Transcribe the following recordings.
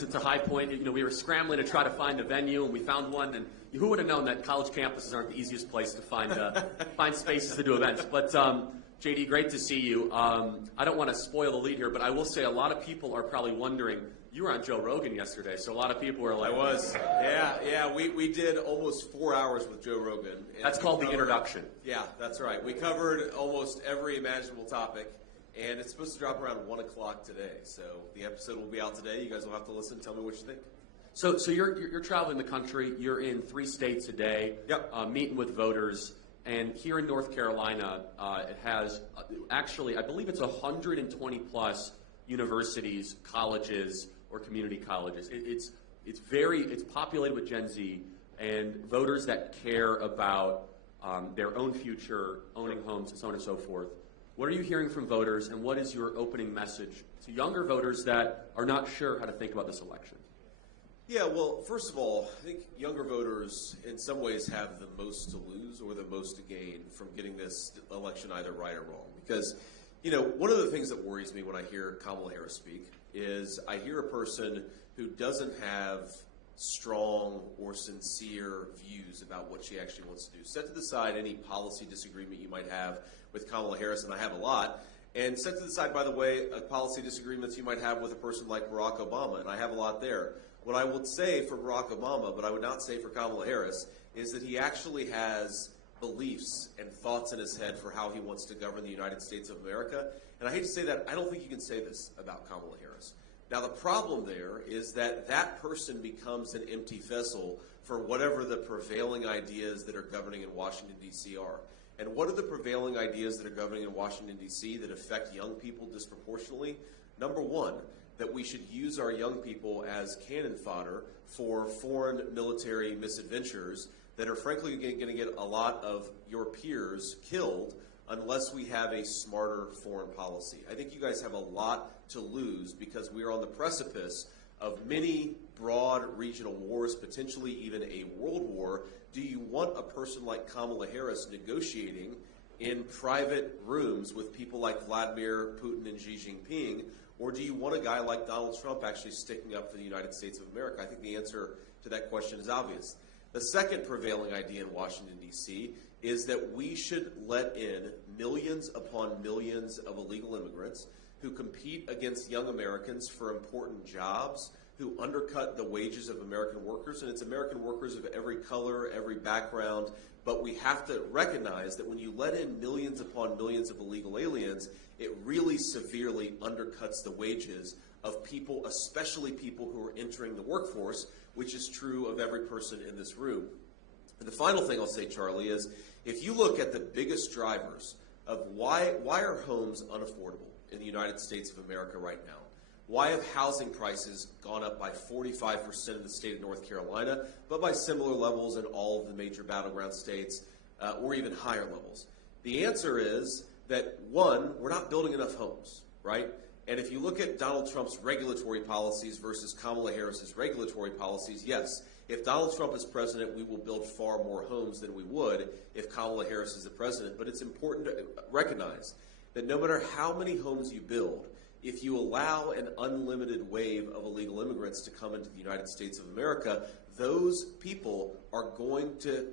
to High Point. We were scrambling to try to find a venue, and we found one. And who would have known that college campuses aren't the easiest place to find spaces to do events? But JD, great to see you. I don't want to spoil the lead here, but I will say a lot of people are probably wondering. You were on Joe Rogan yesterday, so a lot of people were like, I was. Yeah. We did almost 4 hours with Joe Rogan. That's called the introduction. Yeah, that's right. We covered almost every imaginable topic, and it's supposed to drop around 1 o'clock today. So the episode will be out today. You guys will have to listen. Tell me what you think. So you're traveling the country. You're in 3 states today. Yep. Meeting with voters. And here in North Carolina, it has actually, I believe it's 120 plus universities, colleges, or community colleges. It's populated with Gen Z and voters that care about their own future, owning homes, and so on and so forth. What are you hearing from voters, and what is your opening message to younger voters that are not sure how to think about this election? Yeah, well, first of all, I think younger voters in some ways have the most to lose or the most to gain from getting this election either right or wrong. Because, one of the things that worries me when I hear Kamala Harris speak is I hear a person who doesn't have strong or sincere views about what she actually wants to do. Set to the side any policy disagreement you might have with Kamala Harris, and I have a lot. And set to the side, by the way, policy disagreements you might have with a person like Barack Obama, and I have a lot there. What I would say for Barack Obama, but I would not say for Kamala Harris, is that he actually has beliefs and thoughts in his head for how he wants to govern the United States of America. And I hate to say that, I don't think you can say this about Kamala Harris. Now, the problem there is that that person becomes an empty vessel for whatever the prevailing ideas that are governing in Washington, D.C. are. And what are the prevailing ideas that are governing in Washington, D.C. that affect young people disproportionately? Number one, that we should use our young people as cannon fodder for foreign military misadventures that are frankly going to get a lot of your peers killed unless we have a smarter foreign policy. I think you guys have a lot to lose because we are on the precipice of many broad regional wars, potentially even a world war. Do you want a person like Kamala Harris negotiating in private rooms with people like Vladimir Putin and Xi Jinping, or do you want a guy like Donald Trump actually sticking up for the United States of America? I think the answer to that question is obvious. The second prevailing idea in Washington, D.C. is that we should let in millions upon millions of illegal immigrants who compete against young Americans for important jobs, who undercut the wages of American workers, and it's American workers of every color, every background, but we have to recognize that when you let in millions upon millions of illegal aliens, it really severely undercuts the wages of people, especially people who are entering the workforce, which is true of every person in this room. And the final thing I'll say, Charlie, is if you look at the biggest drivers of why are homes unaffordable in the United States of America right now? Why have housing prices gone up by 45% in the state of North Carolina, but by similar levels in all of the major battleground states, or even higher levels? The answer is that, one, we're not building enough homes, right? And if you look at Donald Trump's regulatory policies versus Kamala Harris's regulatory policies, yes, if Donald Trump is president, we will build far more homes than we would if Kamala Harris is the president. But it's important to recognize that no matter how many homes you build, if you allow an unlimited wave of illegal immigrants to come into the United States of America, those people are going to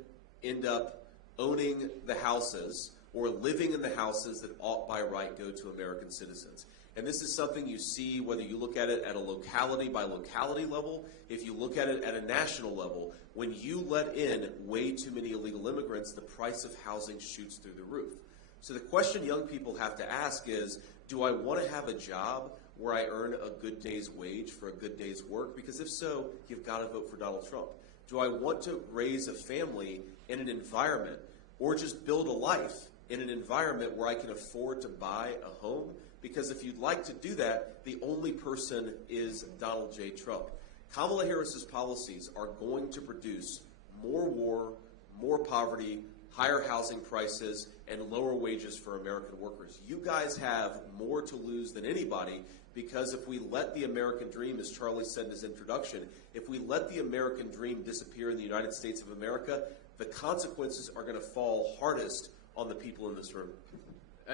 end up owning the houses or living in the houses that ought by right go to American citizens. And this is something you see whether you look at it at a locality by locality level, if you look at it at a national level. When you let in way too many illegal immigrants, the price of housing shoots through the roof. So the question young people have to ask is, do I want to have a job where I earn a good day's wage for a good day's work? Because if so, you've got to vote for Donald Trump. Do I want to raise a family in an environment or just build a life in an environment where I can afford to buy a home? Because if you'd like to do that, the only person is Donald J. Trump. Kamala Harris's policies are going to produce more war, more poverty, higher housing prices, and lower wages for American workers. You guys have more to lose than anybody because if we let the American dream, as Charlie said in his introduction, if we let the American dream disappear in the United States of America, the consequences are going to fall hardest on the people in this room.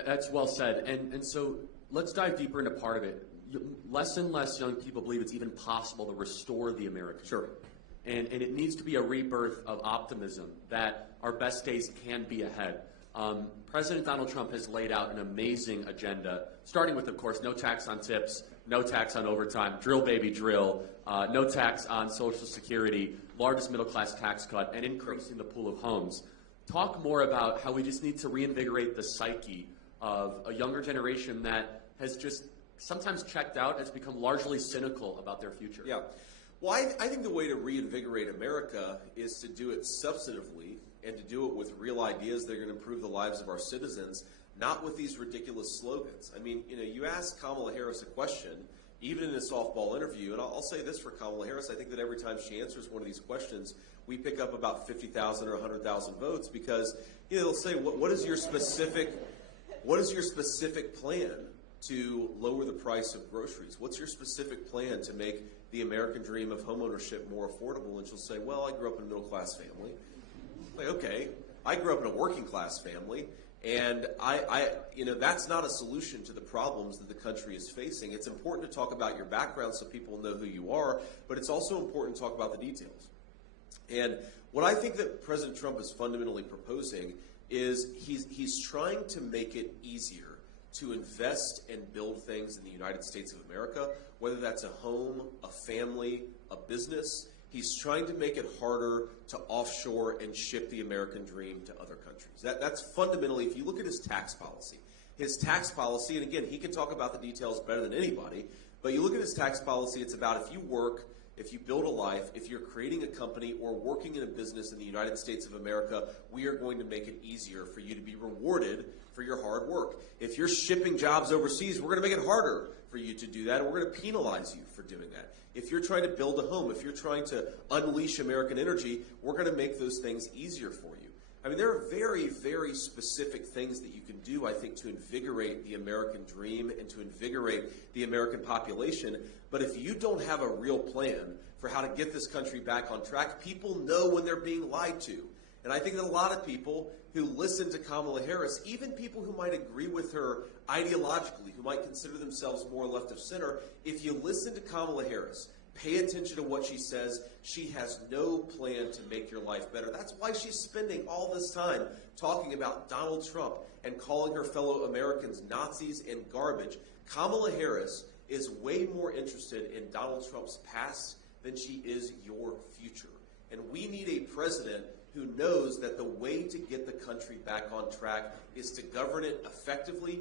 That's well said. And so let's dive deeper into part of it. less and less young people believe it's even possible to restore the American dream. And it needs to be a rebirth of optimism that our best days can be ahead. President Donald Trump has laid out an amazing agenda, starting with, of course, no tax on tips, no tax on overtime, drill baby drill, no tax on Social Security, largest middle-class tax cut, and increasing the pool of homes. Talk more about how we just need to reinvigorate the psyche of a younger generation that has just sometimes checked out, has become largely cynical about their future. Yeah. Well, I think the way to reinvigorate America is to do it substantively and to do it with real ideas that are going to improve the lives of our citizens, not with these ridiculous slogans. I mean, you ask Kamala Harris a question, even in a softball interview, and I'll say this for Kamala Harris, I think that every time she answers one of these questions, we pick up about 50,000 or 100,000 votes because they'll say, what is your specific plan to lower the price of groceries? What's your specific plan to make the American dream of homeownership more affordable? And she'll say, well, I grew up in a middle-class family. Like, okay, I grew up in a working-class family, and that's not a solution to the problems that the country is facing. It's important to talk about your background so people know who you are, but it's also important to talk about the details. And what I think that President Trump is fundamentally proposing is he's trying to make it easier to invest and build things in the United States of America, whether that's a home, a family, a business. He's trying to make it harder to offshore and ship the American dream to other countries. That's fundamentally, if you look at his tax policy, and again, he can talk about the details better than anybody, but you look at his tax policy, it's about if you work, if you build a life, if you're creating a company or working in a business in the United States of America, we are going to make it easier for you to be rewarded for your hard work. If you're shipping jobs overseas, we're going to make it harder for you to do that, and we're going to penalize you for doing that. If you're trying to build a home, if you're trying to unleash American energy, we're going to make those things easier for you. I mean, there are very, very specific things that you can do, I think, to invigorate the American dream and to invigorate the American population. But if you don't have a real plan for how to get this country back on track, people know when they're being lied to. And I think that a lot of people who listen to Kamala Harris, even people who might agree with her ideologically, who might consider themselves more left of center, if you listen to Kamala Harris, pay attention to what she says, she has no plan to make your life better. That's why she's spending all this time talking about Donald Trump and calling her fellow Americans Nazis and garbage. Kamala Harris is way more interested in Donald Trump's past than she is your future. And we need a president who knows that the way to get the country back on track is to govern it effectively,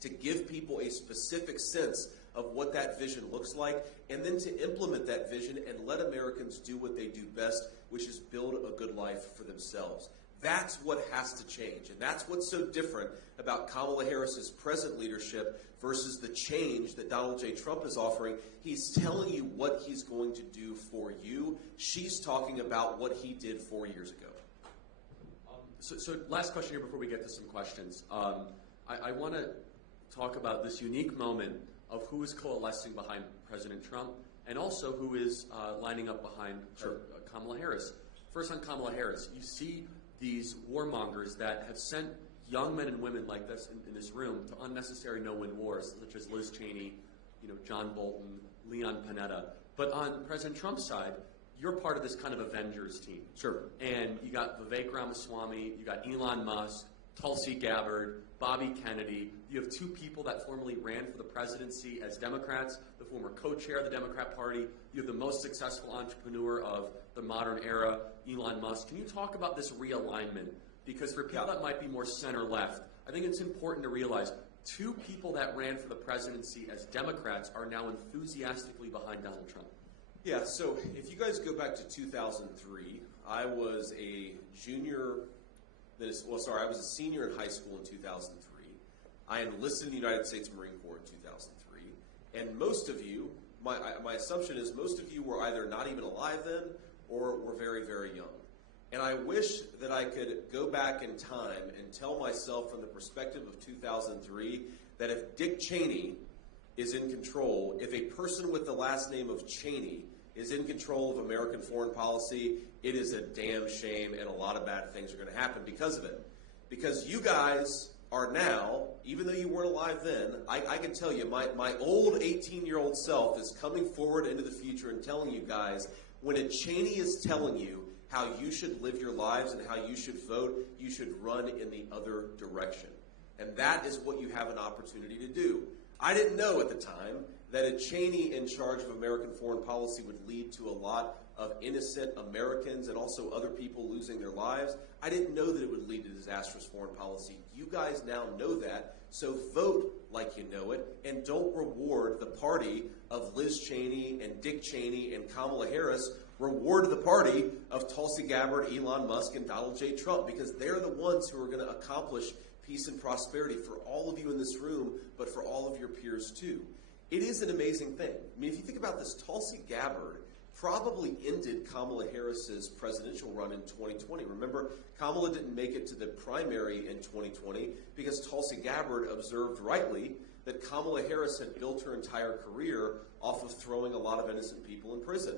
to give people a specific sense of what that vision looks like, and then to implement that vision and let Americans do what they do best, which is build a good life for themselves. That's what has to change, and that's what's so different about Kamala Harris's present leadership versus the change that Donald J. Trump is offering. He's telling you what he's going to do for you. She's talking about what he did 4 years ago. So last question here before we get to some questions. I want to talk about this unique moment of who is coalescing behind President Trump and also who is lining up behind Kamala Harris. First on Kamala Harris, you see these warmongers that have sent young men and women like this in this room to unnecessary no-win wars, such as Liz Cheney, John Bolton, Leon Panetta. But on President Trump's side, you're part of this kind of Avengers team. Sure. And you got Vivek Ramaswamy, you got Elon Musk, Tulsi Gabbard, Bobby Kennedy. You have two people that formerly ran for the presidency as Democrats, the former co-chair of the Democrat Party. You have the most successful entrepreneur of the modern era, Elon Musk. Can you talk about this realignment? Because for people that might be more center-left, I think it's important to realize two people that ran for the presidency as Democrats are now enthusiastically behind Donald Trump. Yeah, so if you guys go back to 2003, I was a senior in high school in 2003. I enlisted in the United States Marine Corps in 2003. And most of you, my assumption is most of you were either not even alive then or were very, very young. And I wish that I could go back in time and tell myself from the perspective of 2003 that if Dick Cheney is in control, if a person with the last name of Cheney is in control of American foreign policy, it is a damn shame and a lot of bad things are going to happen because of it. Because you guys are now, even though you weren't alive then, I can tell you, my old 18-year-old self is coming forward into the future and telling you guys, when a Cheney is telling you how you should live your lives and how you should vote, you should run in the other direction. And that is what you have an opportunity to do. I didn't know at the time that a Cheney in charge of American foreign policy would lead to a lot of innocent Americans and also other people losing their lives. I didn't know that it would lead to disastrous foreign policy. You guys now know that, so vote like you know it, and don't reward the party of Liz Cheney and Dick Cheney and Kamala Harris. Reward the party of Tulsi Gabbard, Elon Musk, and Donald J. Trump, because they're the ones who are going to accomplish peace and prosperity for all of you in this room, but for all of your peers too. It is an amazing thing. I mean, if you think about this, Tulsi Gabbard probably ended Kamala Harris's presidential run in 2020. Remember, Kamala didn't make it to the primary in 2020 because Tulsi Gabbard observed rightly that Kamala Harris had built her entire career off of throwing a lot of innocent people in prison.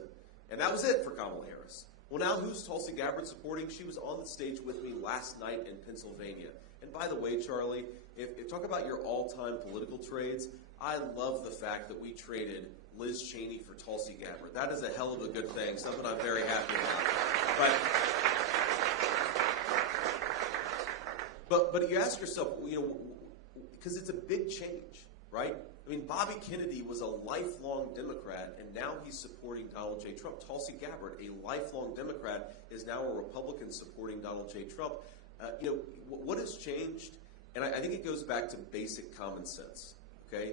And that was it for Kamala Harris. Well, now who's Tulsi Gabbard supporting? She was on the stage with me last night in Pennsylvania. And by the way, Charlie, if talk about your all-time political trades, I love the fact that we traded Liz Cheney for Tulsi Gabbard. That is a hell of a good thing, something I'm very happy about. But you ask yourself, because it's a big change, right? I mean, Bobby Kennedy was a lifelong Democrat, and now he's supporting Donald J. Trump. Tulsi Gabbard, a lifelong Democrat, is now a Republican supporting Donald J. Trump. What has changed? And I think it goes back to basic common sense, okay?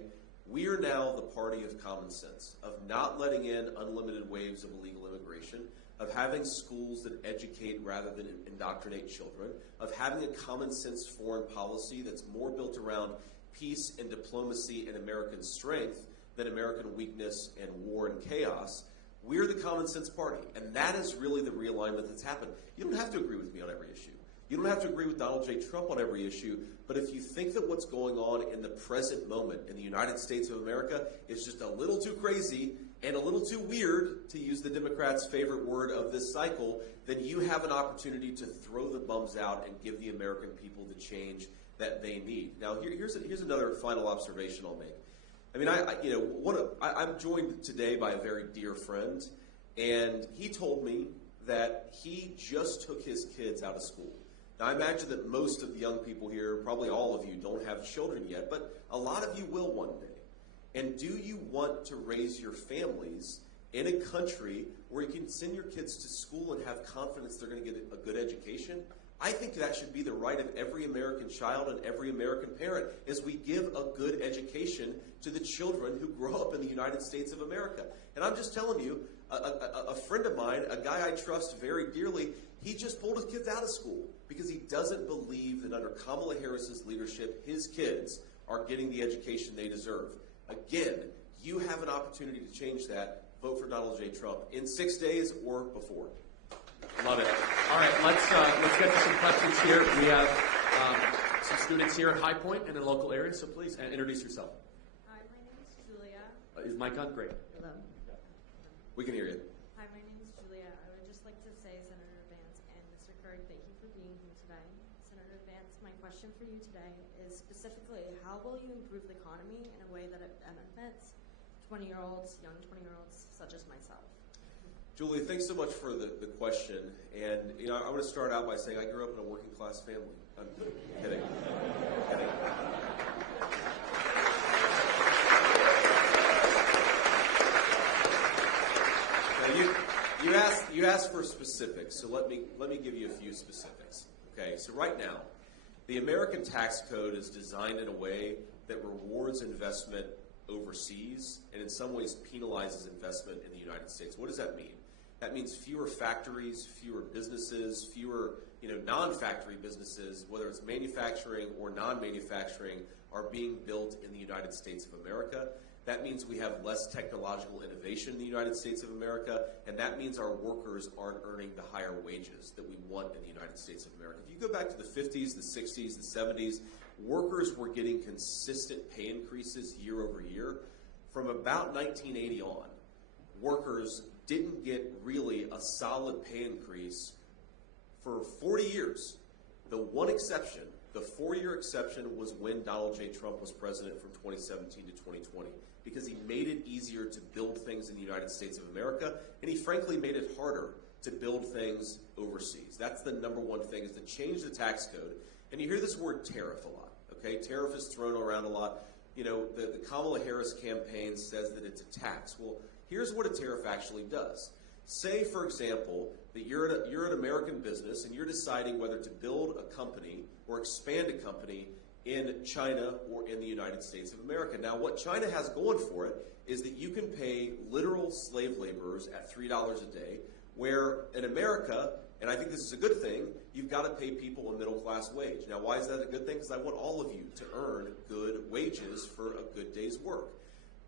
We are now the party of common sense, of not letting in unlimited waves of illegal immigration, of having schools that educate rather than indoctrinate children, of having a common sense foreign policy that's more built around peace and diplomacy and American strength than American weakness and war and chaos. We're the common sense party, and that is really the realignment that's happened. You don't have to agree with me on every issue. You don't have to agree with Donald J. Trump on every issue, but if you think that what's going on in the present moment in the United States of America is just a little too crazy and a little too weird, to use the Democrats' favorite word of this cycle, then you have an opportunity to throw the bums out and give the American people the change that they need. Now, here's another final observation I'll make. I mean, I'm joined today by a very dear friend, and he told me that he just took his kids out of school. Now, I imagine that most of the young people here, probably all of you, don't have children yet, but a lot of you will one day. And do you want to raise your families in a country where you can send your kids to school and have confidence they're going to get a good education? I think that should be the right of every American child and every American parent, is we give a good education to the children who grow up in the United States of America. And I'm just telling you, a friend of mine, a guy I trust very dearly, he just pulled his kids out of school because he doesn't believe that under Kamala Harris's leadership, his kids are getting the education they deserve. Again, you have an opportunity to change that. Vote for Donald J. Trump in 6 days or before. Love it. All right, let's get to some questions here. We have some students here at High Point and in the local area, so please introduce yourself. Hi, my name is Julia. Is Mike on? Great. Hello. We can hear you. Hi, my name is Julia. I would just like to say, Senator Vance and Mr. Curry, thank you for being here today. Senator Vance, my question for you today is specifically, how will you improve the economy in a way that it benefits 20-year-olds, young 20-year-olds such as myself? Julia, thanks so much for the question. And I want to start out by saying I grew up in a working class family. I'm kidding. Now, you asked for specifics, so let me give you a few specifics. Okay, so right now, the American tax code is designed in a way that rewards investment overseas and in some ways penalizes investment in the United States. What does that mean? That means fewer factories, fewer businesses, fewer non-factory businesses, whether it's manufacturing or non-manufacturing, are being built in the United States of America. That means we have less technological innovation in the United States of America, and that means our workers aren't earning the higher wages that we want in the United States of America. If you go back to the 50s, the 60s, the 70s, workers were getting consistent pay increases year over year. From about 1980 on, workers didn't get really a solid pay increase for 40 years. The one exception The 4-year exception was when Donald J. Trump was president from 2017 to 2020, because he made it easier to build things in the United States of America, and he frankly made it harder to build things overseas. That's the number one thing, is to change the tax code. And you hear this word tariff a lot, okay? Tariff is thrown around a lot. You know, the Kamala Harris campaign says that it's a tax. Well, here's what a tariff actually does. Say, for example, that you're an American business and you're deciding whether to build a company or expand a company in China or in the United States of America. Now, what China has going for it is that you can pay literal slave laborers at $3 a day, where in America, and I think this is a good thing, you've got to pay people a middle-class wage. Now, why is that a good thing? Because I want all of you to earn good wages for a good day's work.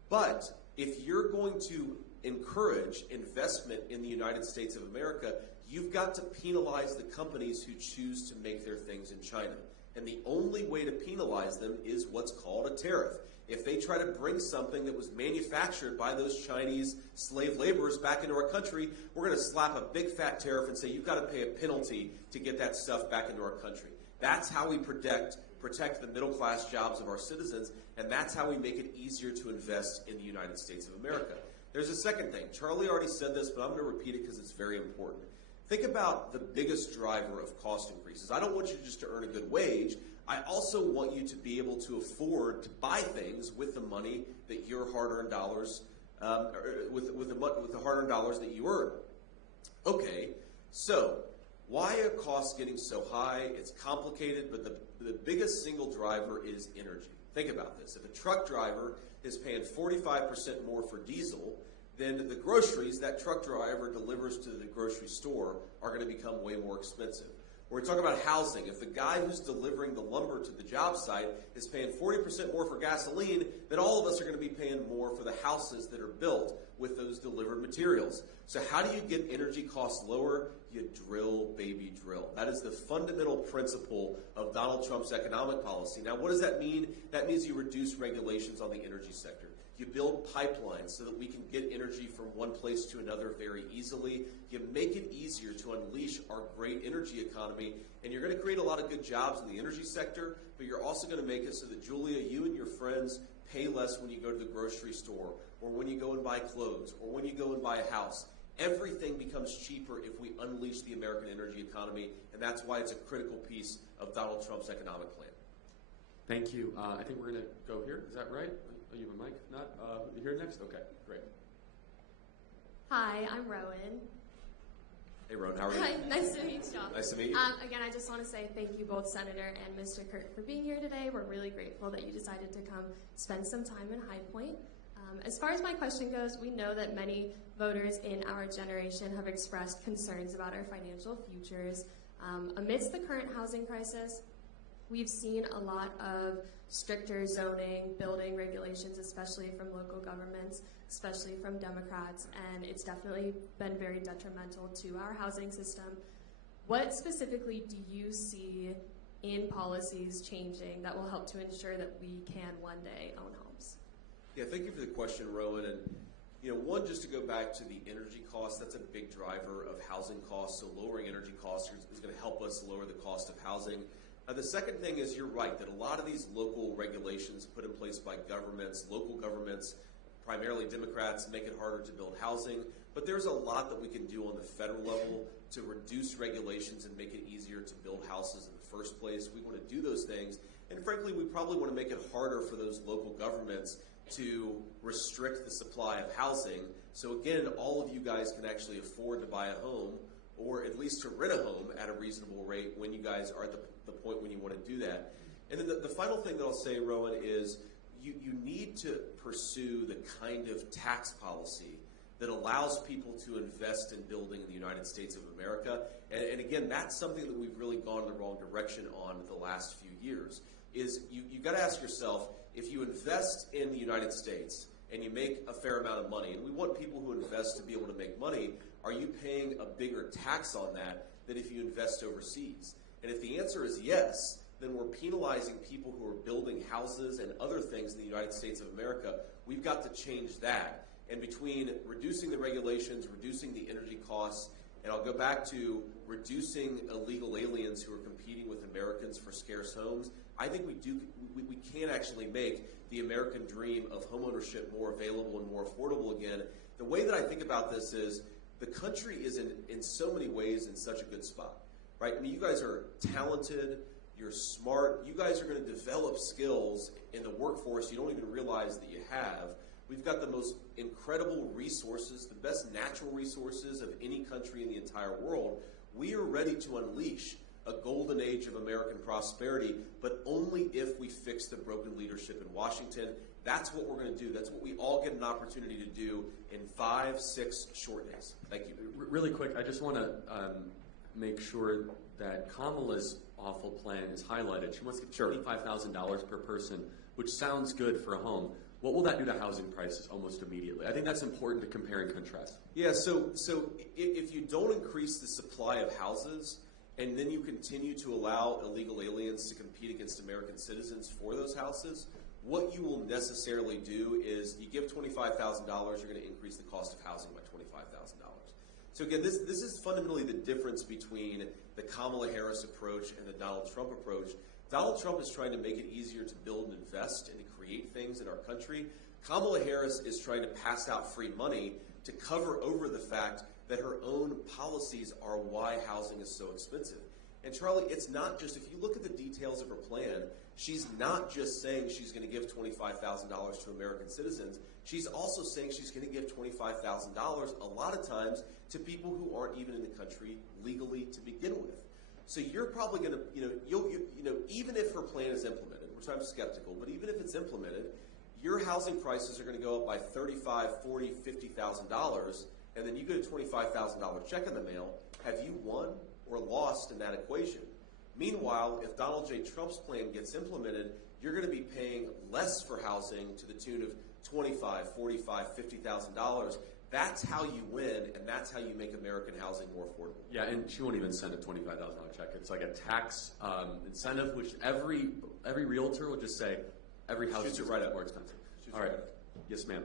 But if you're going to encourage investment in the United States of America, you've got to penalize the companies who choose to make their things in China. And the only way to penalize them is what's called a tariff. If they try to bring something that was manufactured by those Chinese slave laborers back into our country, we're going to slap a big fat tariff and say you've got to pay a penalty to get that stuff back into our country. That's how we protect the middle class jobs of our citizens, and that's how we make it easier to invest in the United States of America. There's a second thing. Charlie already said this, but I'm going to repeat it because it's very important. Think about the biggest driver of cost increases. I don't want you just to earn a good wage. I also want you to be able to afford to buy things with the money that your hard-earned dollars, with the hard-earned dollars that you earn. Okay, so why are costs getting so high? It's complicated, but the biggest single driver is energy. Think about this. If a truck driver is paying 45% more for diesel, then the groceries that truck driver delivers to the grocery store are going to become way more expensive. We're talking about housing. If the guy who's delivering the lumber to the job site is paying 40% more for gasoline, then all of us are going to be paying more for the houses that are built with those delivered materials. So how do you get energy costs lower? You drill, baby, drill. That is the fundamental principle of Donald Trump's economic policy. Now, what does that mean? That means you reduce regulations on the energy sector. You build pipelines so that we can get energy from one place to another very easily. You make it easier to unleash our great energy economy, and you're going to create a lot of good jobs in the energy sector, but you're also going to make it so that, Julia, you and your friends pay less when you go to the grocery store, or when you go and buy clothes, or when you go and buy a house. Everything becomes cheaper if we unleash the American energy economy, and that's why it's a critical piece of Donald Trump's economic plan. Thank you. I think we're going to go here. Is that right? Oh, you have a mic? Not? Here next? Okay, great. Hi, I'm Rowan. Hey, Rowan, how are you? Hi, nice to meet you, John. Nice to meet you. Again, I just want to say thank you both, Senator and Mr. Kirk, for being here today. We're really grateful that you decided to come spend some time in High Point. As far as my question goes, we know that many voters in our generation have expressed concerns about our financial futures. Amidst the current housing crisis, we've seen a lot of stricter zoning, building regulations, especially from local governments, especially from Democrats, and it's definitely been very detrimental to our housing system. What specifically do you see in policies changing that will help to ensure that we can one day own homes? Yeah, thank you for the question, Rowan. And one, just to go back to the energy costs, that's a big driver of housing costs. So lowering energy costs is going to help us lower the cost of housing. The second thing is, you're right, that a lot of these local regulations put in place by governments, local governments, primarily Democrats, make it harder to build housing. But there's a lot that we can do on the federal level to reduce regulations and make it easier to build houses in the first place. We want to do those things. And frankly, we probably want to make it harder for those local governments to restrict the supply of housing. So again, all of you guys can actually afford to buy a home, or at least to rent a home at a reasonable rate when you guys are at the point when you want to do that. And then the final thing that I'll say, Rowan, is you need to pursue the kind of tax policy that allows people to invest in building in the United States of America. And again, that's something that we've really gone in the wrong direction on the last few years, is you've got to ask yourself, if you invest in the United States and you make a fair amount of money, and we want people who invest to be able to make money, are you paying a bigger tax on that than if you invest overseas? And if the answer is yes, then we're penalizing people who are building houses and other things in the United States of America. We've got to change that. And between reducing the regulations, reducing the energy costs, And I'll go back to reducing illegal aliens who are competing with Americans for scarce homes. I think we can actually make the American dream of homeownership more available and more affordable again. The way that I think about this is the country is in so many ways in such a good spot, right? I mean, you guys are talented, you're smart, you guys are going to develop skills in the workforce you don't even realize that you have. We've got the most incredible resources, the best natural resources of any country in the entire world. We are ready to unleash a golden age of American prosperity, but only if we fix the broken leadership in Washington. That's what we're going to do. That's what we all get an opportunity to do in 5-6 short days. Thank you. Really quick, I just want to make sure that Kamala's awful plan is highlighted. She wants to get $25,000 per person, which sounds good for a home. What will that do to housing prices almost immediately? I think that's important to compare and contrast. Yeah, so if you don't increase the supply of houses and then you continue to allow illegal aliens to compete against American citizens for those houses, what you will necessarily do is you give $25,000, you're going to increase the cost of housing by $25,000. So again, this is fundamentally the difference between the Kamala Harris approach and the Donald Trump approach. Donald Trump is trying to make it easier to build and invest and to create things in our country. Kamala Harris is trying to pass out free money to cover over the fact that her own policies are why housing is so expensive. And Charlie, it's not just, if you look at the details of her plan, she's not just saying she's going to give $25,000 to American citizens. She's also saying she's going to give $25,000 a lot of times to people who aren't even in the country legally to begin with. So you're probably going to, even if her plan is implemented, which I'm skeptical, but even if it's implemented, your housing prices are going to go up by $35,000, $40,000, $50,000, and then you get a $25,000 check in the mail. Have you won or lost in that equation? Meanwhile, if Donald J. Trump's plan gets implemented, you're going to be paying less for housing to the tune of $25,000, $45,000, $50,000. That's how you win, and that's how you make American housing more affordable. Yeah, and she won't even send a $25,000 check. It's like a tax incentive, which every realtor will just say every house is right up more expensive. All right. Yes, ma'am.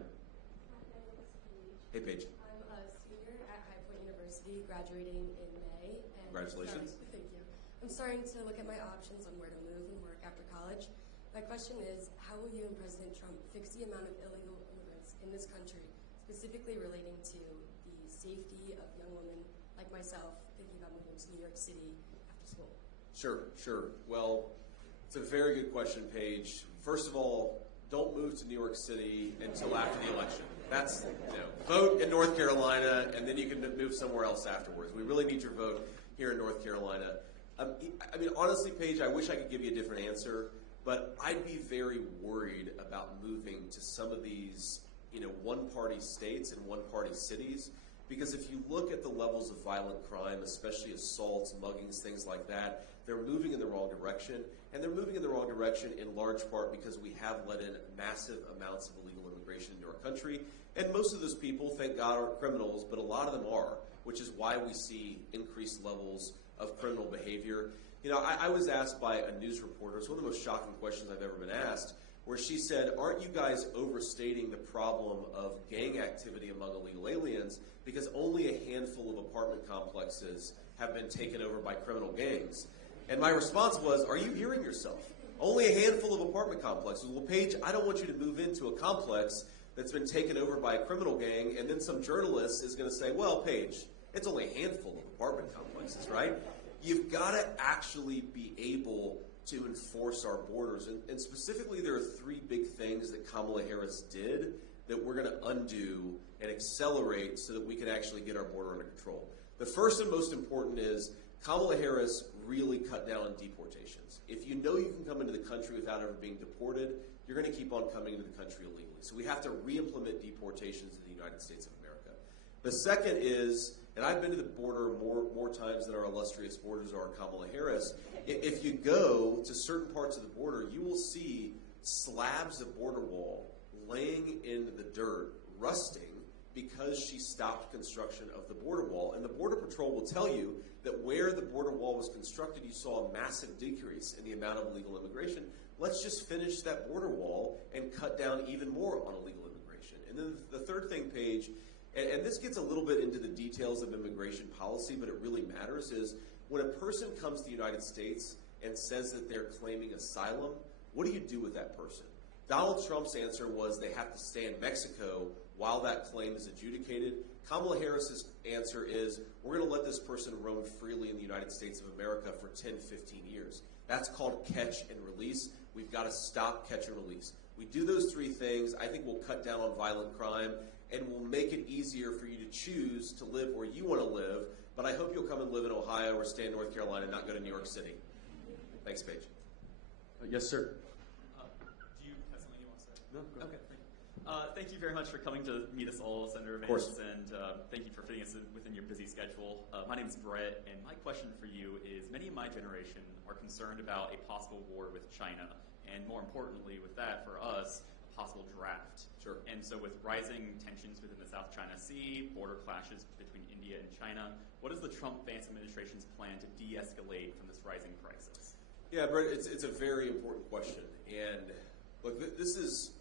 Hey, Paige. I'm a senior at High Point University, graduating in May. And Congratulations. Thank you. I'm starting to look at my options on where to move and work after college. My question is, how will you and President Trump fix the amount of illegal immigrants in this country, specifically relating to the safety of young women like myself thinking about moving to New York City after school? Sure. Well, it's a very good question, Paige. First of all, don't move to New York City until after the election. That's, vote in North Carolina, and then you can move somewhere else afterwards. We really need your vote here in North Carolina. I mean, honestly, Paige, I wish I could give you a different answer, but I'd be very worried about moving to some of these, one-party states and one-party cities, because if you look at the levels of violent crime, especially assaults, muggings, things like that, they're moving in the wrong direction, and they're moving in the wrong direction in large part because we have let in massive amounts of illegal immigration into our country, and most of those people, thank God, aren't criminals, but a lot of them are, which is why we see increased levels of criminal behavior. I was asked by a news reporter, it's one of the most shocking questions I've ever been asked, where she said, aren't you guys overstating the problem of gang activity among illegal aliens because only a handful of apartment complexes have been taken over by criminal gangs? And my response was, are you hearing yourself? Only a handful of apartment complexes. Well, Paige, I don't want you to move into a complex that's been taken over by a criminal gang, and then some journalist is going to say, well, Paige, it's only a handful of apartment complexes, right? You've got to actually be able to enforce our borders. And specifically, there are three big things that Kamala Harris did that we're going to undo and accelerate so that we can actually get our border under control. The first and most important is Kamala Harris really cut down on deportations. If you know you can come into the country without ever being deported, you're going to keep on coming into the country illegally. So we have to re-implement deportations in the United States of America. The second is, and I've been to the border more times than our illustrious borders are, Kamala Harris. If you go to certain parts of the border, you will see slabs of border wall laying in the dirt, rusting, because she stopped construction of the border wall. And the Border Patrol will tell you that where the border wall was constructed, you saw a massive decrease in the amount of illegal immigration. Let's just finish that border wall and cut down even more on illegal immigration. And then the third thing, Paige, And this gets a little bit into the details of immigration policy, but it really matters, is when a person comes to the United States and says that they're claiming asylum, what do you do with that person? Donald Trump's answer was they have to stay in Mexico while that claim is adjudicated. Kamala Harris's answer is we're going to let this person roam freely in the United States of America for 10, 15 years. That's called catch and release. We've got to stop catch and release. We do those three things, I think we'll cut down on violent crime, and we'll make it easier for you to choose to live where you want to live. But I hope you'll come and live in Ohio or stay in North Carolina and not go to New York City. Thanks, Paige. Yes, sir. Do you have something you want to say? No, go Okay, thank you. Thank you very much for coming to meet us all, Senator Vance, Of course. and thank you for fitting us within your busy schedule. My name is Brett, and my question for you is, many of my generation are concerned about a possible war with China, and more importantly with that, for us, a possible draft. Sure. And so with rising tensions within the South China Sea, border clashes between India and China, what is the Trump-Vance administration's plan to de-escalate from this rising crisis? Yeah, Brett, it's a very important question. And look, this is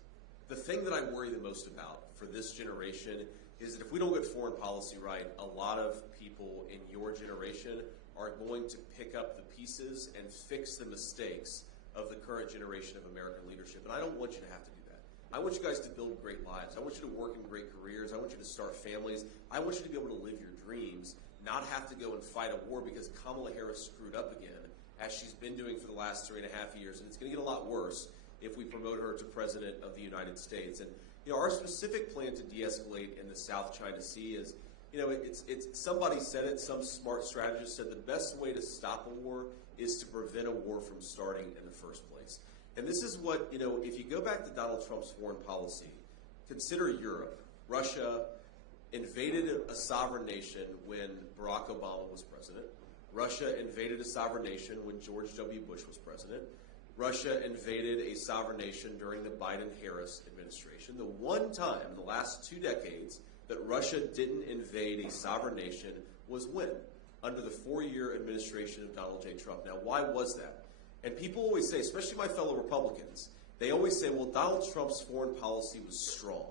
the thing that I worry the most about for this generation is that if we don't get foreign policy right, a lot of people in your generation are going to pick up the pieces and fix the mistakes of the current generation of American leadership. And I don't want you to have to do that. I want you guys to build great lives. I want you to work in great careers. I want you to start families. I want you to be able to live your dreams, not have to go and fight a war because Kamala Harris screwed up again, as she's been doing for the last 3.5 years. And it's going to get a lot worse if we promote her to President of the United States. And our specific plan to de-escalate in the South China Sea is, it's somebody said it, some smart strategist said the best way to stop a war is to prevent a war from starting in the first place. And this is what, if you go back to Donald Trump's foreign policy, consider Europe. Russia invaded a sovereign nation when Barack Obama was president. Russia invaded a sovereign nation when George W. Bush was president. Russia invaded a sovereign nation during the Biden-Harris administration. The one time in the last 2 decades that Russia didn't invade a sovereign nation was when? Under the 4-year administration of Donald J. Trump. Now, why was that? And people always say, especially my fellow Republicans, they always say, well, Donald Trump's foreign policy was strong.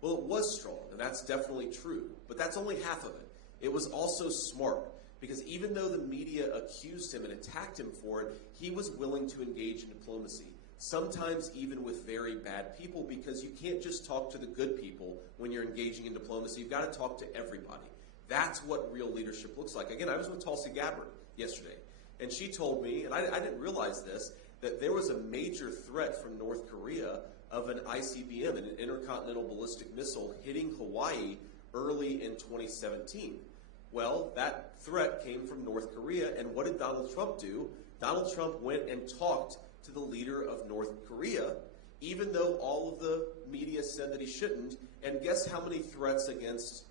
Well, it was strong, and that's definitely true. But that's only half of it. It was also smart. Because even though the media accused him and attacked him for it, he was willing to engage in diplomacy, sometimes even with very bad people, because you can't just talk to the good people when you're engaging in diplomacy. You've got to talk to everybody. That's what real leadership looks like. Again, I was with Tulsi Gabbard yesterday, and she told me, and I didn't realize this, that there was a major threat from North Korea of an ICBM, an intercontinental ballistic missile, hitting Hawaii early in 2017. Well, that threat came from North Korea, and what did Donald Trump do? Donald Trump went and talked to the leader of North Korea, even though all of the media said that he shouldn't, and guess how many threats against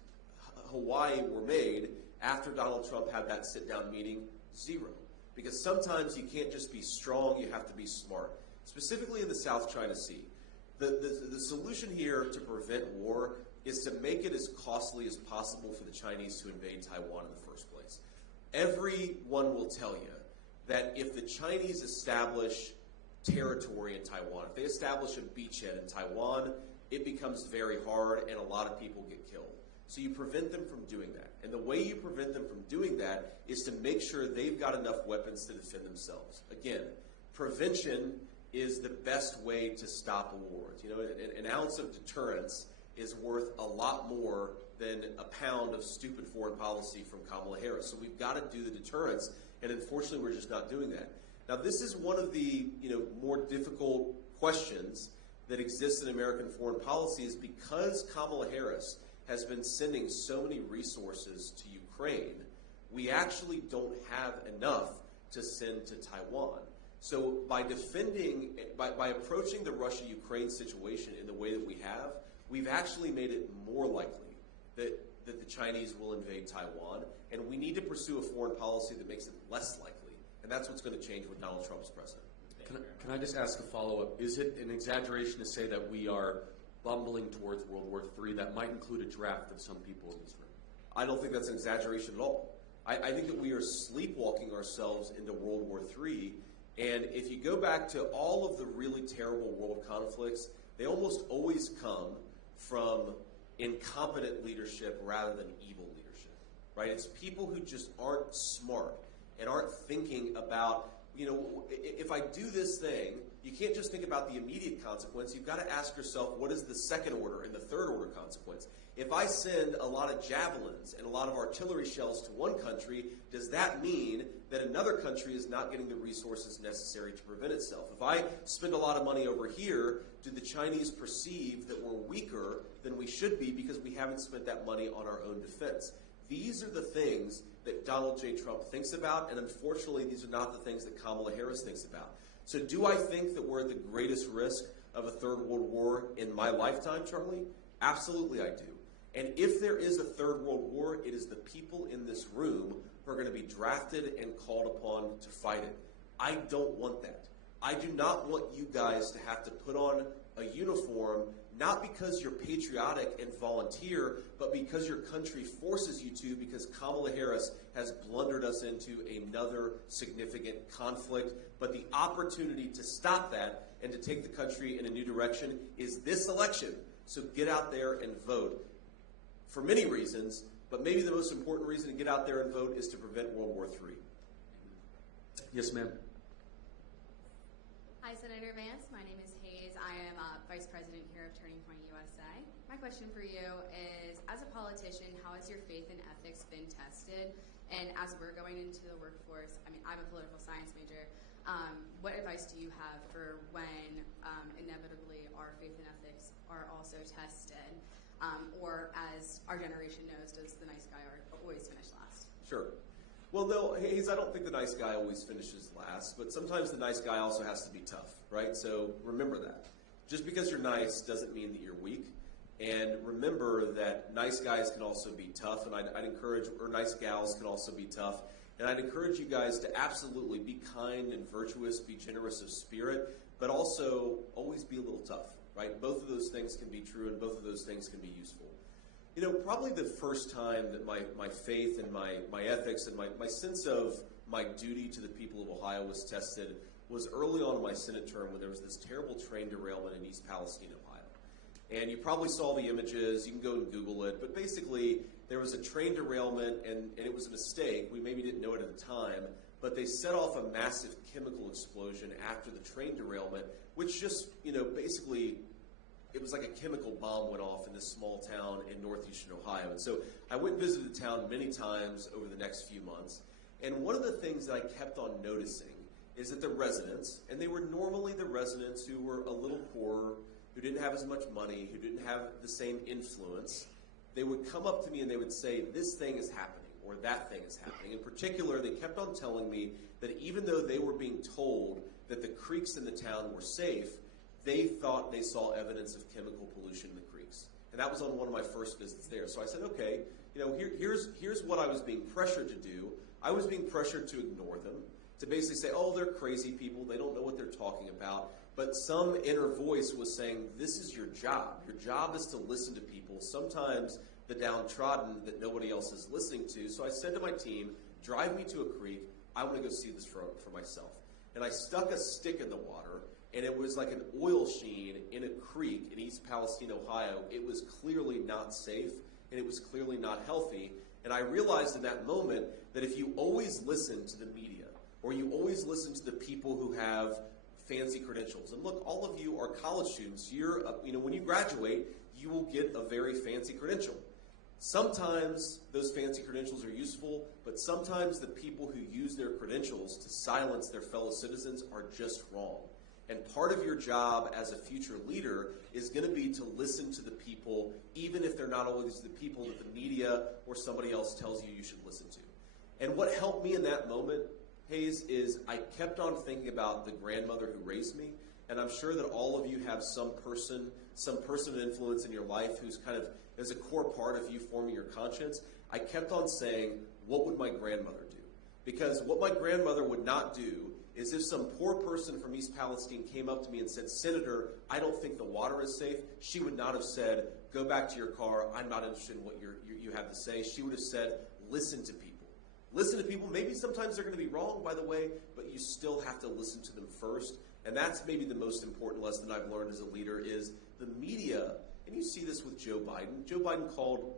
Hawaii were made after Donald Trump had that sit-down meeting? 0. Because sometimes you can't just be strong, you have to be smart. Specifically in the South China Sea. The solution here to prevent war is to make it as costly as possible for the Chinese to invade Taiwan in the first place. Everyone will tell you that if the Chinese establish territory in Taiwan, if they establish a beachhead in Taiwan, it becomes very hard and a lot of people get killed. So you prevent them from doing that. And the way you prevent them from doing that is to make sure they've got enough weapons to defend themselves. Again, prevention is the best way to stop a war. An ounce of deterrence is worth a lot more than a pound of stupid foreign policy from Kamala Harris. So we've got to do the deterrence, and unfortunately we're just not doing that. Now this is one of the more difficult questions that exists in American foreign policy is because Kamala Harris has been sending so many resources to Ukraine, we actually don't have enough to send to Taiwan. So by approaching the Russia-Ukraine situation in the way that we have, we've actually made it more likely that the Chinese will invade Taiwan, and we need to pursue a foreign policy that makes it less likely, and that's what's going to change when Donald Trump is president. Can I just ask a follow-up? Is it an exaggeration to say that we are bumbling towards World War III? That might include a draft of some people in this room. I don't think that's an exaggeration at all. I think that we are sleepwalking ourselves into World War III, and if you go back to all of the really terrible world conflicts, they almost always come from incompetent leadership rather than evil leadership, right? It's people who just aren't smart and aren't thinking about, if I do this thing, you can't just think about the immediate consequence. You've got to ask yourself, what is the second order and the third order consequence? If I send a lot of javelins and a lot of artillery shells to one country, does that mean that another country is not getting the resources necessary to prevent itself? If I spend a lot of money over here, do the Chinese perceive that we're weaker than we should be because we haven't spent that money on our own defense? These are the things that Donald J. Trump thinks about, and unfortunately, these are not the things that Kamala Harris thinks about. So do I think that we're at the greatest risk of a third world war in my lifetime, Charlie? Absolutely I do. And if there is a third world war, it is the people in this room who are going to be drafted and called upon to fight it. I don't want that. I do not want you guys to have to put on a uniform, not because you're patriotic and volunteer, but because your country forces you to, because Kamala Harris has blundered us into another significant conflict. But the opportunity to stop that and to take the country in a new direction is this election. So get out there and vote for many reasons, but maybe the most important reason to get out there and vote is to prevent World War III. Yes, ma'am. Hi, Senator Vance. My name is Hayes. I am Vice President here of Turning Point USA. My question for you is, as a politician, how has your faith and ethics been tested? And as we're going into the workforce, I'm a political science major. What advice do you have for when inevitably our faith and ethics are also tested? Or as our generation knows, does the nice guy always finish last? Sure. Well, no, Hayes, I don't think the nice guy always finishes last, but sometimes the nice guy also has to be tough, right? So remember that. Just because you're nice doesn't mean that you're weak. And remember that nice guys can also be tough, and I'd encourage, or nice gals can also be tough. And I'd encourage you guys to absolutely be kind and virtuous, be generous of spirit, but also always be a little tough, right? Both of those things can be true, and both of those things can be useful. Probably the first time that my faith and my ethics and my sense of my duty to the people of Ohio was tested was early on in my Senate term when there was this terrible train derailment in East Palestine, Ohio. And you probably saw the images. You can go and Google it. But basically, there was a train derailment, and it was a mistake. We maybe didn't know it at the time. But they set off a massive chemical explosion after the train derailment, which just, basically, it was like a chemical bomb went off in this small town in northeastern Ohio. And so I went and visited the town many times over the next few months. And one of the things that I kept on noticing is that the residents, and they were normally the residents who were a little poorer, who didn't have as much money, who didn't have the same influence, they would come up to me and they would say, this thing is happening, or that thing is happening. In particular, they kept on telling me that even though they were being told that the creeks in the town were safe, they thought they saw evidence of chemical pollution in the creeks. And that was on one of my first visits there. So I said, okay, here's what I was being pressured to do. I was being pressured to ignore them, to basically say, oh, they're crazy people. They don't know what they're talking about. But some inner voice was saying, this is your job. Your job is to listen to people, sometimes the downtrodden that nobody else is listening to. So I said to my team, drive me to a creek. I want to go see this for myself. And I stuck a stick in the water, and it was like an oil sheen in a creek in East Palestine, Ohio. It was clearly not safe, and it was clearly not healthy. And I realized in that moment that if you always listen to the media, or you always listen to the people who have fancy credentials, and look, all of you are college students. When you graduate, you will get a very fancy credential. Sometimes those fancy credentials are useful, but sometimes the people who use their credentials to silence their fellow citizens are just wrong. And part of your job as a future leader is going to be to listen to the people, even if they're not always the people that the media or somebody else tells you should listen to. And what helped me in that moment, Hayes, is I kept on thinking about the grandmother who raised me. And I'm sure that all of you have some person of influence in your life who's kind of is a core part of you forming your conscience. I kept on saying, what would my grandmother do? Because what my grandmother would not do is if some poor person from East Palestine came up to me and said, Senator, I don't think the water is safe, she would not have said, go back to your car, I'm not interested in what you have to say. She would have said, listen to people. Listen to people. Maybe sometimes they're going to be wrong, by the way, but you still have to listen to them first. And that's maybe the most important lesson I've learned as a leader is the media, And you see this with Joe Biden. Joe Biden called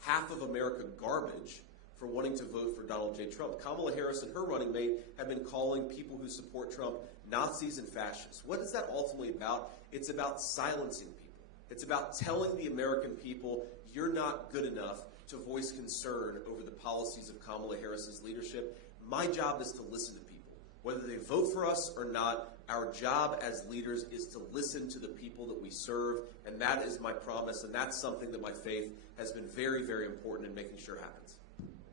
half of America garbage for wanting to vote for Donald J. Trump. Kamala Harris and her running mate have been calling people who support Trump Nazis and fascists. What is that ultimately about? It's about silencing people. It's about telling the American people, you're not good enough to voice concern over the policies of Kamala Harris's leadership. My job is to listen to people. Whether they vote for us or not, our job as leaders is to listen to the people that we serve, and that is my promise, and that's something that my faith has been very, very important in making sure happens.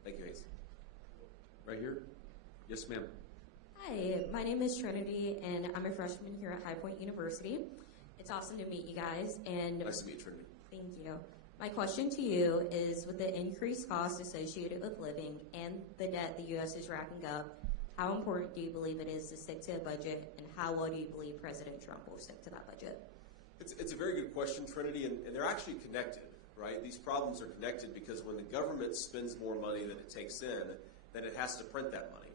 Thank you, Hayes. Right here? Yes, ma'am. Hi, my name is Trinity, and I'm a freshman here at High Point University. It's awesome to meet you guys. And Nice to meet you, Trinity. thank you. My question to you is, with the increased costs associated with living and the debt the U.S. is racking up, how important do you believe it is to stick to a budget, and how well do you believe President Trump will stick to that budget? It's a very good question, Trinity, and they're actually connected, right? These problems are connected because when the government spends more money than it takes in, then it has to print that money.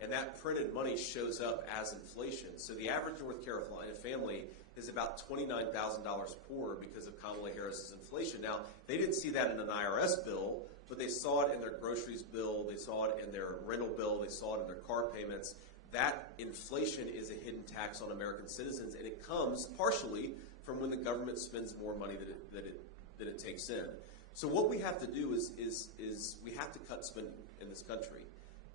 And that printed money shows up as inflation. So the average North Carolina family is about $29,000 poorer because of Kamala Harris's inflation. Now, they didn't see that in an IRS bill, but they saw it in their groceries bill, they saw it in their rental bill, they saw it in their car payments. That inflation is a hidden tax on American citizens, and it comes partially from when the government spends more money than it takes in. So what we have to do is we have to cut spending in this country.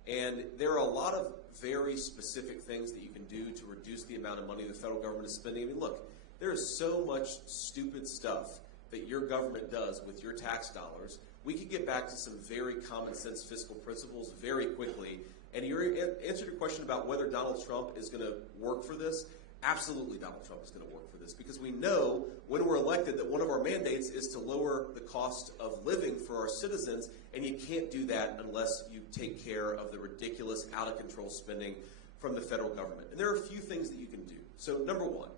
And there are a lot of very specific things that you can do to reduce the amount of money the federal government is spending. I mean, look, there is so much stupid stuff that your government does with your tax dollars. We could get back to some very common sense fiscal principles very quickly. And your answer to your question about whether Donald Trump is going to work for this, absolutely Donald Trump is going to work for this, because we know when we're elected that one of our mandates is to lower the cost of living for our citizens, and you can't do that unless you take care of the ridiculous, out-of-control spending from the federal government. And there are a few things that you can do. So number one,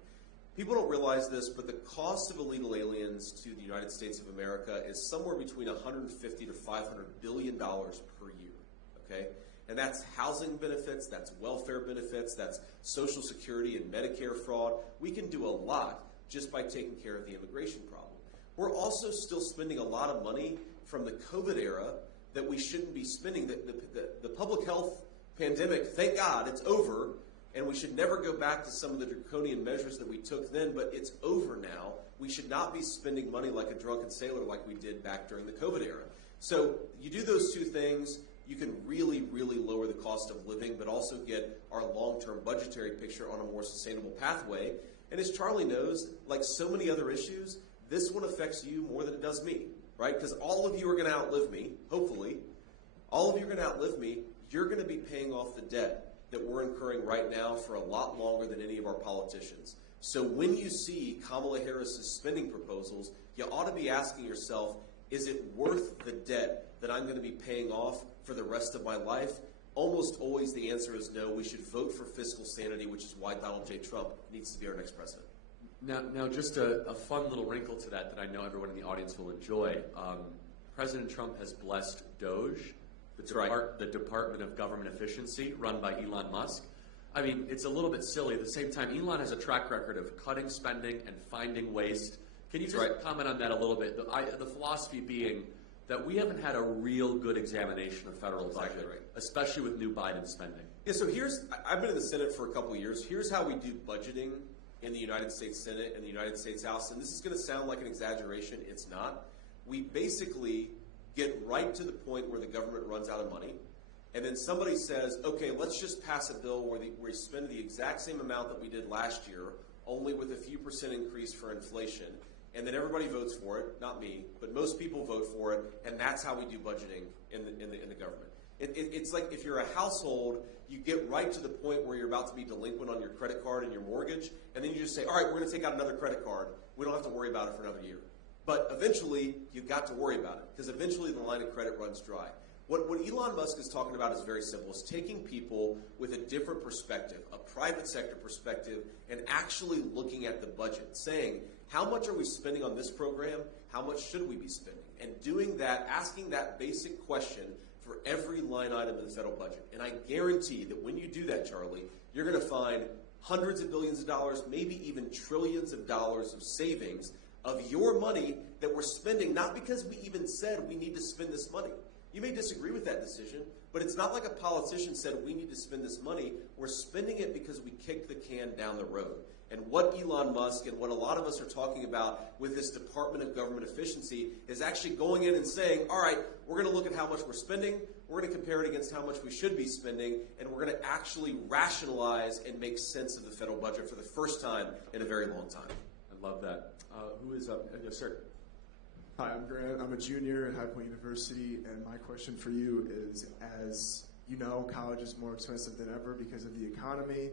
people don't realize this, but the cost of illegal aliens to the United States of America is somewhere between $150 to $500 billion per year, okay? And that's housing benefits, that's welfare benefits, that's Social Security and Medicare fraud. We can do a lot just by taking care of the immigration problem. We're also still spending a lot of money from the COVID era that we shouldn't be spending. The public health pandemic, thank God, it's over, and we should never go back to some of the draconian measures that we took then, but it's over now. We should not be spending money like a drunken sailor like we did back during the COVID era. So you do those two things, you can really, really lower the cost of living, but also get our long-term budgetary picture on a more sustainable pathway. And as Charlie knows, like so many other issues, this one affects you more than it does me, right? Because all of you are going to outlive me, hopefully. All of you are going to outlive me. You're going to be paying off the debt that we're incurring right now for a lot longer than any of our politicians. So when you see Kamala Harris's spending proposals, you ought to be asking yourself, is it worth the debt that I'm going to be paying off for the rest of my life? Almost always the answer is no. We should vote for fiscal sanity, which is why Donald J. Trump needs to be our next president. Now, just a fun little wrinkle to that I know everyone in the audience will enjoy. President Trump has blessed DOGE, the Department of Government Efficiency, run by Elon Musk. I mean, it's a little bit silly. At the same time, Elon has a track record of cutting spending and finding waste. Can you just comment on that a little bit? The philosophy being that we haven't had a real good examination of federal budget, especially with new Biden spending. Yeah, so I've been in the Senate for a couple of years. Here's how we do budgeting in the United States Senate and the United States House, and this is going to sound like an exaggeration. It's not. We basically get right to the point where the government runs out of money, and then somebody says, okay, let's just pass a bill where we spend the exact same amount that we did last year, only with a few % increase for inflation. And then everybody votes for it, not me, but most people vote for it, and that's how we do budgeting in the government. It's like if you're a household, you get right to the point where you're about to be delinquent on your credit card and your mortgage, and then you just say, all right, we're going to take out another credit card. We don't have to worry about it for another year. But eventually, you've got to worry about it, because eventually the line of credit runs dry. What Elon Musk is talking about is very simple. It's taking people with a different perspective, a private sector perspective, and actually looking at the budget, saying, how much are we spending on this program? How much should we be spending? And doing that, asking that basic question for every line item in the federal budget. And I guarantee that when you do that, Charlie, you're going to find hundreds of billions of dollars, maybe even trillions of dollars of savings of your money that we're spending, not because we even said we need to spend this money. You may disagree with that decision, but it's not like a politician said we need to spend this money. We're spending it because we kicked the can down the road. And what Elon Musk and what a lot of us are talking about with this Department of Government Efficiency is actually going in and saying, all right, we're going to look at how much we're spending, we're going to compare it against how much we should be spending, and we're going to actually rationalize and make sense of the federal budget for the first time in a very long time. I love that. Who is up? Yes, sir. Hi, I'm Grant. I'm a junior at High Point University, and my question for you is, as you know, college is more expensive than ever because of the economy,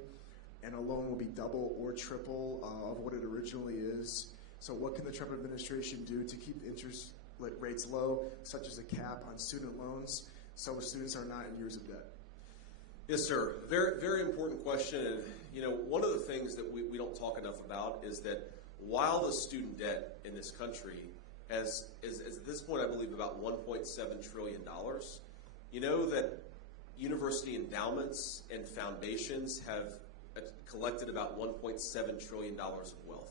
and a loan will be double or triple of what it originally is. So what can the Trump administration do to keep interest rates low, such as a cap on student loans, so students are not in years of debt? Yes, sir. Very, very important question. And, you know, one of the things that we don't talk enough about is that while the student debt in this country is at this point, I believe, about $1.7 trillion, you know that university endowments and foundations have collected about $1.7 trillion of wealth,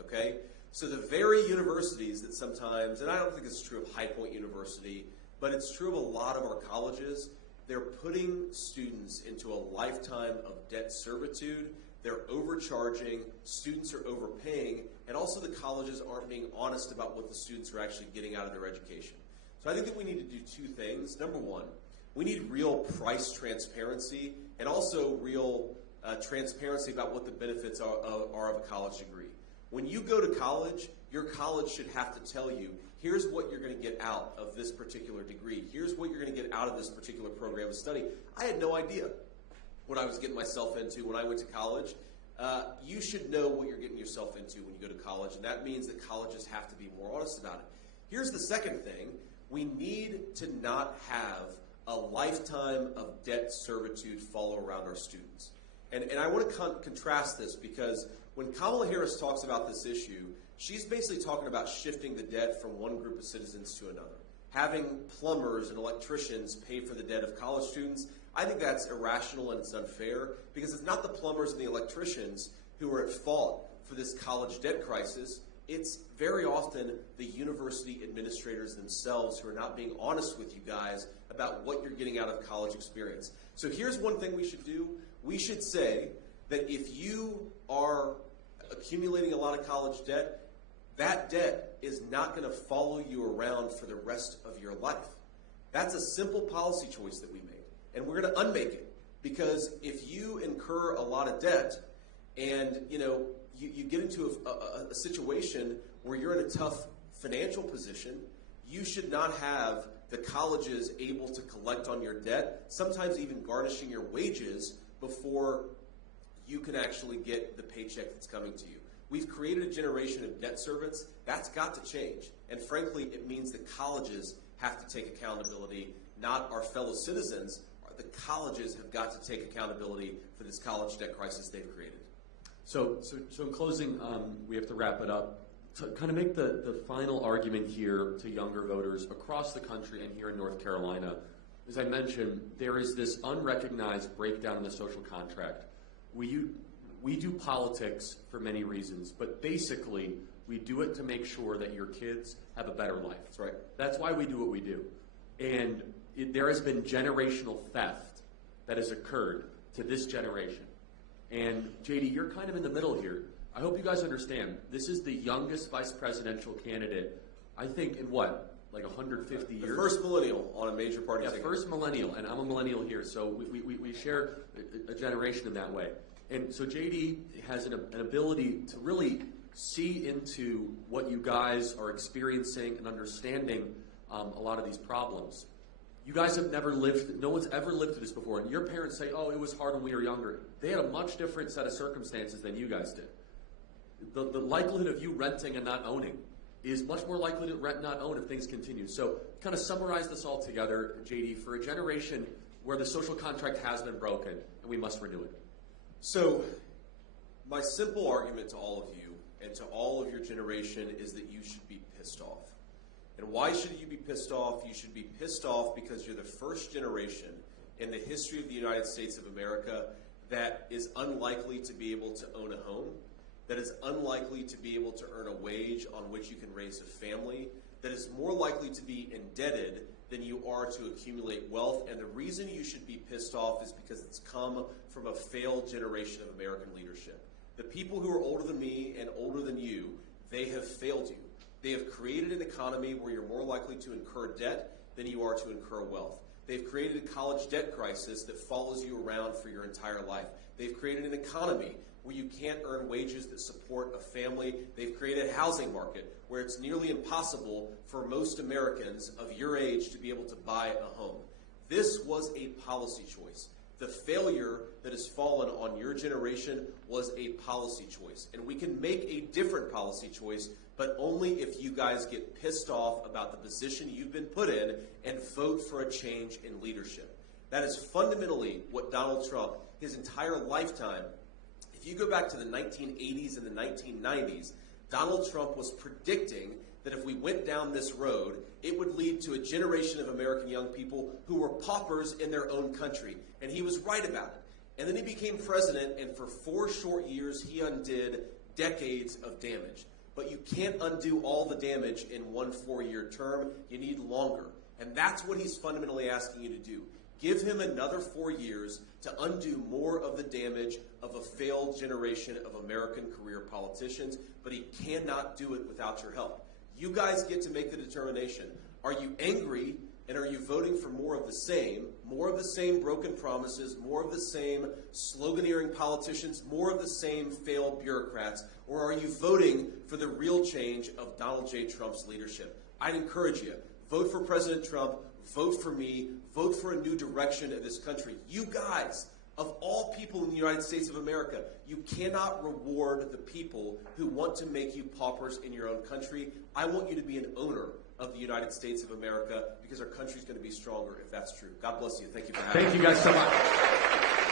okay? So the very universities that sometimes, and I don't think it's true of High Point University, but it's true of a lot of our colleges, they're putting students into a lifetime of debt servitude. They're overcharging, students are overpaying, and also the colleges aren't being honest about what the students are actually getting out of their education. So I think that we need to do two things. Number one, we need real price transparency and also real transparency about what the benefits are of a college degree. When you go to college, your college should have to tell you, here's what you're going to get out of this particular degree. Here's what you're going to get out of this particular program of study. I had no idea what I was getting myself into when I went to college. You should know what you're getting yourself into when you go to college, and that means that colleges have to be more honest about it. Here's the second thing. We need to not have a lifetime of debt servitude follow around our students. And I want to contrast this because when Kamala Harris talks about this issue, she's basically talking about shifting the debt from one group of citizens to another. Having plumbers and electricians pay for the debt of college students, I think that's irrational and it's unfair because it's not the plumbers and the electricians who are at fault for this college debt crisis. It's very often the university administrators themselves who are not being honest with you guys about what you're getting out of college experience. So here's one thing we should do. We should say that if you are accumulating a lot of college debt, that debt is not going to follow you around for the rest of your life. That's a simple policy choice that we made, and we're going to unmake it because if you incur a lot of debt and you get into a situation where you're in a tough financial position, you should not have the colleges able to collect on your debt, sometimes even garnishing your wages before you can actually get the paycheck that's coming to you. We've created a generation of debt servants. That's got to change. And frankly, it means that colleges have to take accountability, not our fellow citizens. The colleges have got to take accountability for this college debt crisis they've created. So in closing, we have to wrap it up. To kind of make the final argument here to younger voters across the country and here in North Carolina, as I mentioned, there is this unrecognized breakdown in the social contract. We do politics for many reasons, but basically we do it to make sure that your kids have a better life. That's right. That's why we do what we do. And there has been generational theft that has occurred to this generation. And JD, you're kind of in the middle here. I hope you guys understand, this is the youngest vice presidential candidate, I think, in what? Like 150 years? The first millennial on a major party ticket. First millennial, and I'm a millennial here, so we share a generation in that way. And so JD has an ability to really see into what you guys are experiencing and understanding a lot of these problems. You guys have never lived, no one's ever lived through this before, and your parents say, oh, it was hard when we were younger. They had a much different set of circumstances than you guys did. The likelihood of you renting and not owning is much more likely to rent, not own if things continue. So kind of summarize this all together, JD, for a generation where the social contract has been broken and we must renew it. So my simple argument to all of you and to all of your generation is that you should be pissed off. And why should you be pissed off? You should be pissed off because you're the first generation in the history of the United States of America that is unlikely to be able to own a home. that is unlikely to be able to earn a wage on which you can raise a family, that is more likely to be indebted than you are to accumulate wealth. And the reason you should be pissed off is because it's come from a failed generation of American leadership. The people who are older than me and older than you, they have failed you. They have created an economy where you're more likely to incur debt than you are to incur wealth. They've created a college debt crisis that follows you around for your entire life. They've created an economy where you can't earn wages that support a family. They've created a housing market where it's nearly impossible for most Americans of your age to be able to buy a home. This was a policy choice. The failure that has fallen on your generation was a policy choice. And we can make a different policy choice, but only if you guys get pissed off about the position you've been put in and vote for a change in leadership. That is fundamentally what Donald Trump, his entire lifetime, if you go back to the 1980s and the 1990s, Donald Trump was predicting that if we went down this road, it would lead to a generation of American young people who were paupers in their own country. And he was right about it. And then he became president, and for 4 short years, he undid decades of damage. But you can't undo all the damage in 1 4-year term. You need longer. And that's what he's fundamentally asking you to do. Give him another 4 years to undo more of the damage of a failed generation of American career politicians, but he cannot do it without your help. You guys get to make the determination. Are you angry, and are you voting for more of the same broken promises, more of the same sloganeering politicians, more of the same failed bureaucrats, or are you voting for the real change of Donald J. Trump's leadership? I'd encourage you, vote for President Trump, vote for me, vote for a new direction of this country. You guys, of all people in the United States of America, you cannot reward the people who want to make you paupers in your own country. I want you to be an owner of the United States of America because our country is going to be stronger if that's true. God bless you. Thank you for having me. Thank you guys so much.